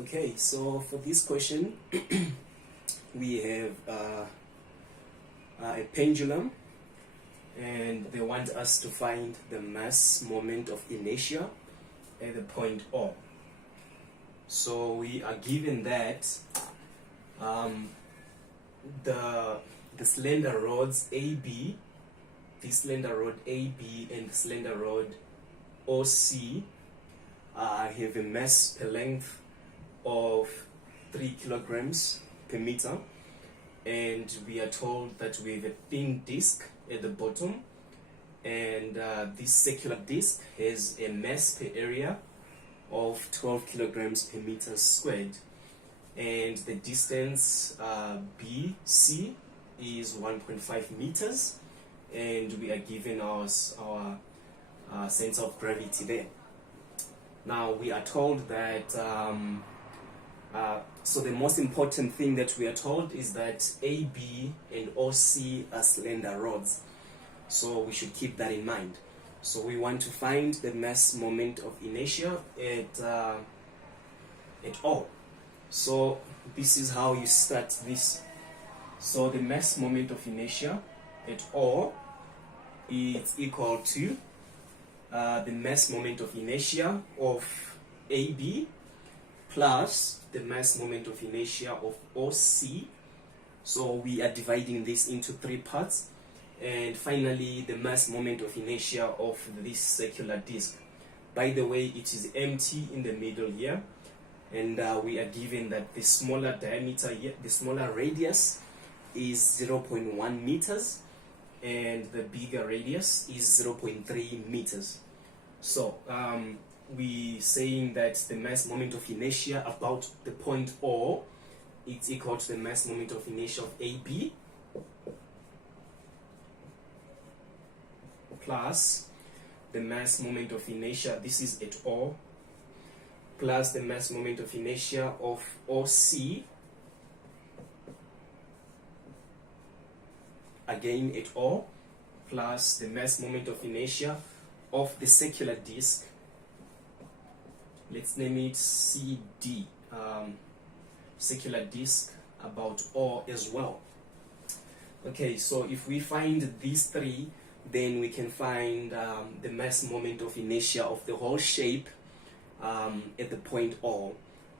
Okay, so for this question, we have a pendulum, and they want us to find the mass moment of inertia at the point O. So we are given that the slender rods AB, this slender rod AB and the slender rod OC have a mass per length of 3 kilograms per meter, and we are told that we have a thin disc at the bottom, and this circular disc has a mass per area of 12 kilograms per meter squared, and the distance BC is 1.5 meters, and we are given our center of gravity there. Now we are told that so the most important thing that we are told is that AB and OC are slender rods, so we should keep that in mind. So we want to find the mass moment of inertia at O. So this is how you start this. So the mass moment of inertia at O is equal to the mass moment of inertia of AB plus the mass moment of inertia of OC. So we are dividing this into 3 parts, and finally the mass moment of inertia of this circular disc. By the way, it is empty in the middle here, and we are given that the smaller diameter here, the smaller radius is 0.1 meters, and the bigger radius is 0.3 meters. So we saying that the mass moment of inertia about the point O is equal to the mass moment of inertia of AB plus the mass moment of inertia, this is at O, plus the mass moment of inertia of OC, again at O, plus the mass moment of inertia of the circular disc, let's name it CD, circular disc about O as well. Okay, so if we find these 3, then we can find the mass moment of inertia of the whole shape at the point O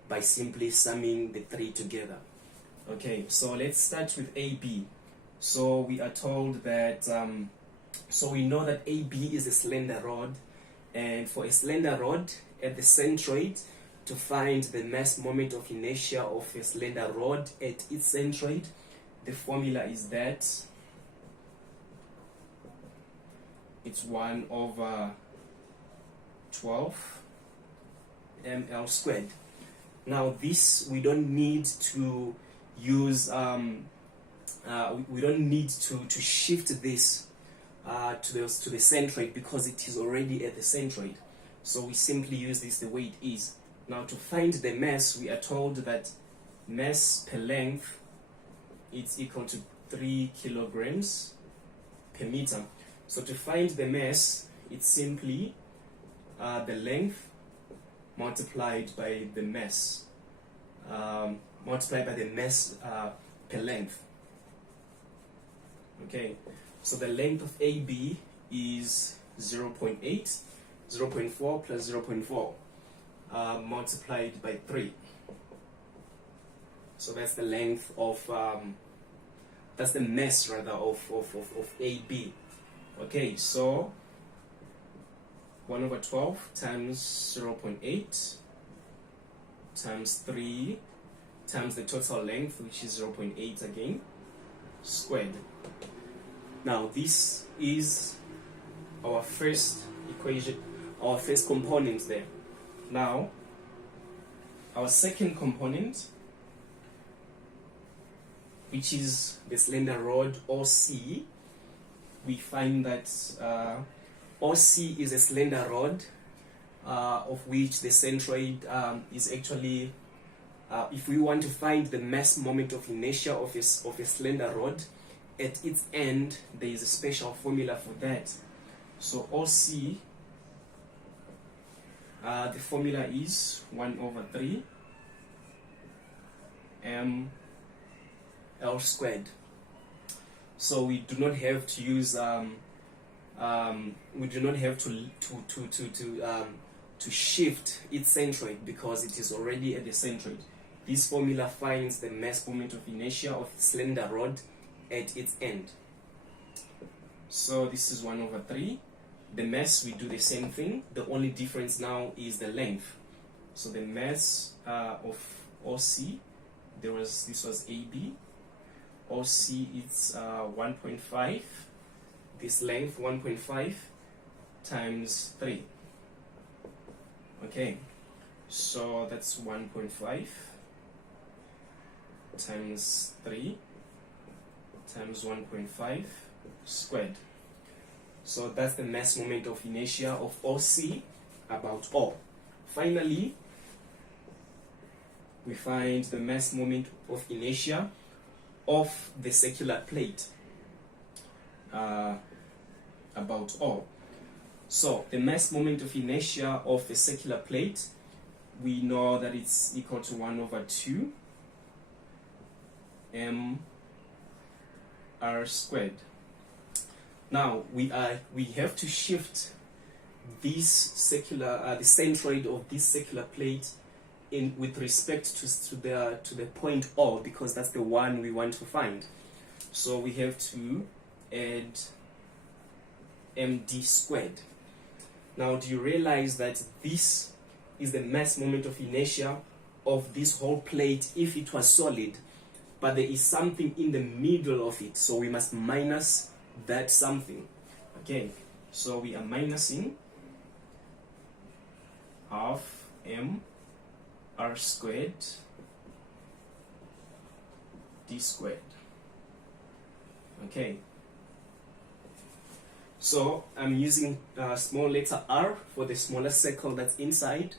by simply summing the 3 together. Okay, so let's start with AB. So we are told that, so we know that AB is a slender rod, and for a slender rod at the centroid, to find the mass moment of inertia of a slender rod at its centroid, the formula is that it's 1 over 12 ml squared. Now this we don't need to use we don't need to shift this to the centroid, because it is already at the centroid. So we simply use this the way it is. Now to find the mass, we are told that mass per length is equal to 3 kilograms per meter. So to find the mass, it's simply the length multiplied by the mass, per length. Okay, so the length of AB is 0.8, 0.4 plus 0.4 multiplied by 3. So that's the length of, that's the mass rather of AB. Okay, so 1 over 12 times 0.8 times 3 times the total length, which is 0.8 again, squared. Now this is our first equation, our first component there. Now our second component, which is the slender rod OC, we find that OC is a slender rod of which the centroid is actually, if we want to find the mass moment of inertia of a slender rod, at its end there is a special formula for that. So OC, the formula is 1 over 3 m L squared. So we do not have to use we do not have to shift its centroid because it is already at the centroid. This formula finds the mass moment of inertia of the slender rod at its end. So this is 1/3. The mass, we do the same thing. The only difference now is the length. So the mass of OC, this was AB. OC it's 1.5. This length 1.5 times 3. Okay, so that's 1.5 times 3 times 1.5 squared. So that's the mass moment of inertia of OC about O. Finally, we find the mass moment of inertia of the circular plate about O. So the mass moment of inertia of the circular plate, we know that it's equal to 1/2 m r squared. Now we have to shift this circular the centroid of this circular plate in with respect to the point O, because that's the one we want to find. So we have to add md squared. Now, do you realize that this is the mass moment of inertia of this whole plate if it was solid, but there is something in the middle of it, so we must minus that something. Okay, so we are minusing half m r squared d squared. Okay, so I'm using small letter r for the smaller circle that's inside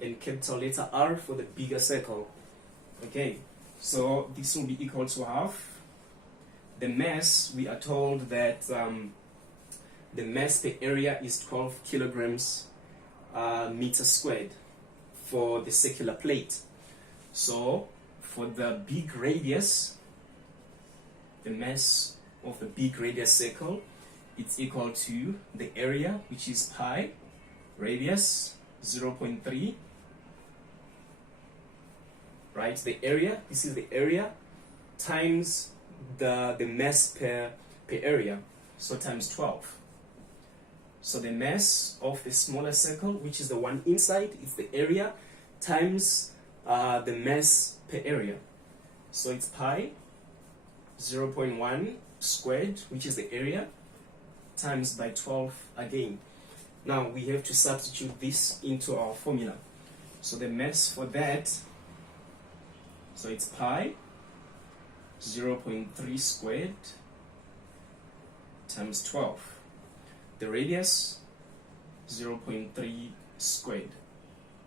and capital letter R for the bigger circle. Okay, so this will be equal to half. The mass, we are told that the mass per area is 12 kilograms meter squared for the circular plate. So for the big radius, the mass of the big radius circle, it's equal to the area, which is pi, radius 0.3, right? The area, this is the area, times the mass per area, so times 12. So the mass of the smaller circle, which is the one inside, is the area, times the mass per area. So it's pi 0.1 squared, which is the area, times by 12 again. Now we have to substitute this into our formula. So the mass for that, so it's pi 0.3 squared times 12. The radius 0.3 squared.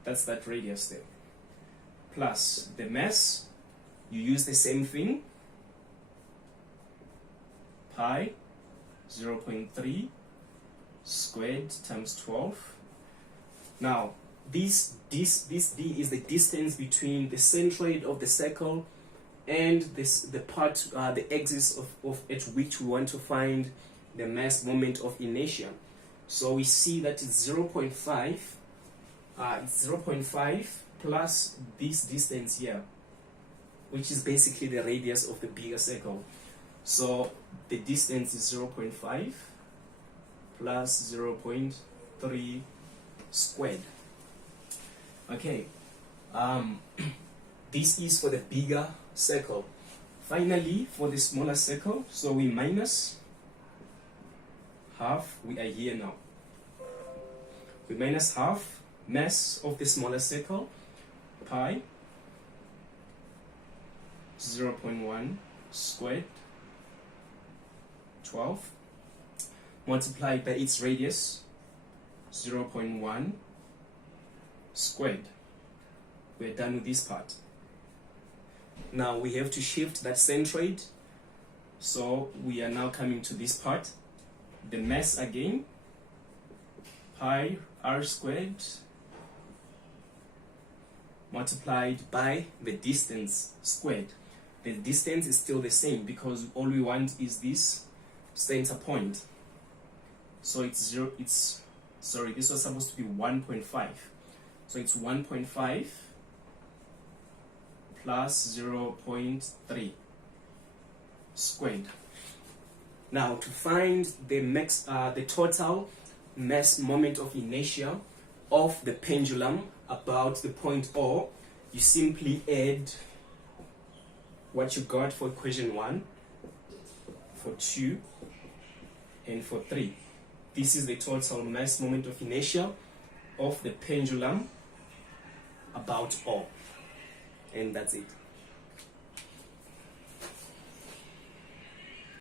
That's that radius there. Plus the mass, you use the same thing, pi 0.3 squared times 12. Now this d is the distance between the centroid of the circle and the part, the axis of at which we want to find the mass moment of inertia. So we see that it's 0.5. It's 0.5 plus this distance here, which is basically the radius of the bigger circle. So the distance is 0.5 plus 0.3 squared. Okay, this is for the bigger circle. Finally, for the smaller circle, so we minus half. We are here now. We minus half mass of the smaller circle, pi 0.1 squared 12 multiplied by its radius 0.1 squared. We're done with this part. Now we have to shift that centroid, so we are now coming to this part. The mass again, pi r squared multiplied by the distance squared. The distance is still the same because all we want is this center point. So this was supposed to be 1.5. So it's 1.5 plus 0.3 squared. Now to find the total mass moment of inertia of the pendulum about the point O, you simply add what you got for equation 1, for 2, and for 3. This is the total mass moment of inertia of the pendulum about O. And that's it.